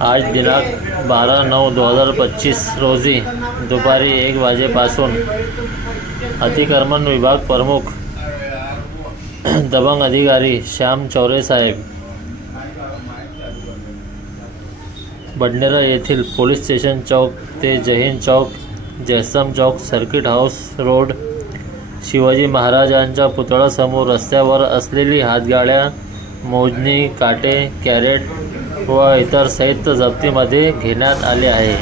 आज दिनांक 12/9/2025 रोजी दुपारी 1 वाजेपासून अतिक्रमण विभाग प्रमुख दबंग अधिकारी श्याम चौरे साहेब बडनेरा येथील पोलीस स्टेशन चौक ते जयहिंद चौक, जयस्तंभ चौक, सर्किट हाऊस रोड, शिवाजी महाराजांच्या पुतळ्यासमोर रस्त्यावर असलेली हातगाड्या, मोजणी काटे, कॅरेट व इतर साहित्य जप्तीमध्ये घेण्यात आले आहे।